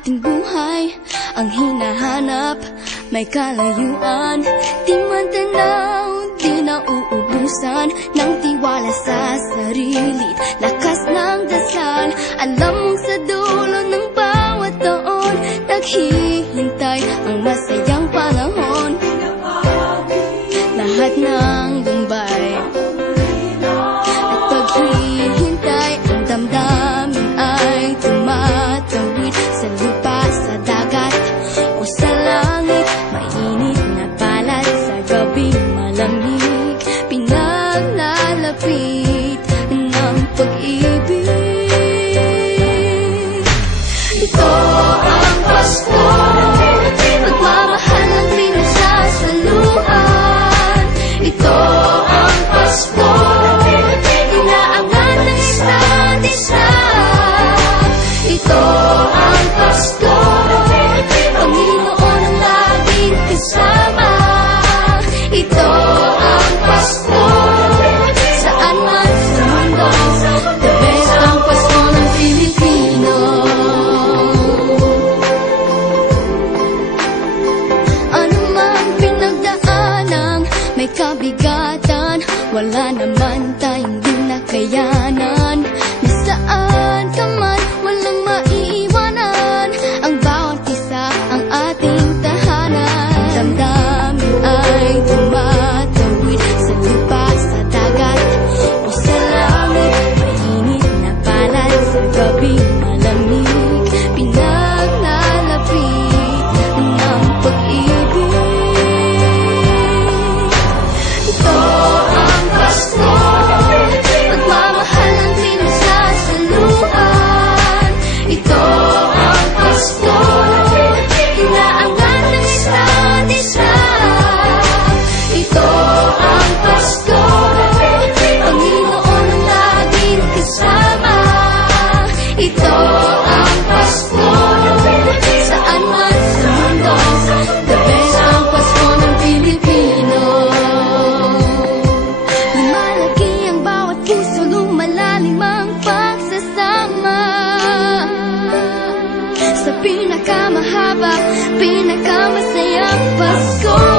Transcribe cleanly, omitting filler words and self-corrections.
ating buhay ang hinahanap, may kalayuan. Di man tanaw, di nauubusan ng tiwala sa sarili, lakas ng dasal. Alam mong sa dulo ng bawat taon, naghihintay ang masayang panahon. Lahat ng lumbay at paghihintay, ang damdamin ay tumatawid sa lupa, sa dagat o sa langit. Mainit na palad sa gabing malamig, pinaglalapit ng pag-ibig. Ito ang Pasko, pagmamahal ng pinagsasaluhan. Ito ang Pasko, inaangat ng isa't isa. Ito ang Pasko, Panginoon ang laging kasama. Ito ang Pasko, saan man sa mundo, the best ang Pasko ng Pilipino. Ano mang pinagdaanang may kabigatan, wala naman tayong di nakayanan. Nasaan ka man, walang maiiwanan, ang bawat isa ang ating tahanan. Damdamin ay tumatawid sa lupa, sa dagat o sa langit. Mainit na palad sa gabing malamig, pinaglalapit ng pag-ibig. Ito ang Pasko, pagmamahal ng pinagsasaluhan. Ito ang Pasko, inaangat ng isa't isa. Ito ang Pasko, Panginoon ang laging kasama. Ito ang Pasko, saan man sa mundo, the best ang Pasko ng Pilipino. Lumalaki ang bawat puso, lumalalim ang pagsasama. Sa pinakamahaba, pinakamasayang Pasko.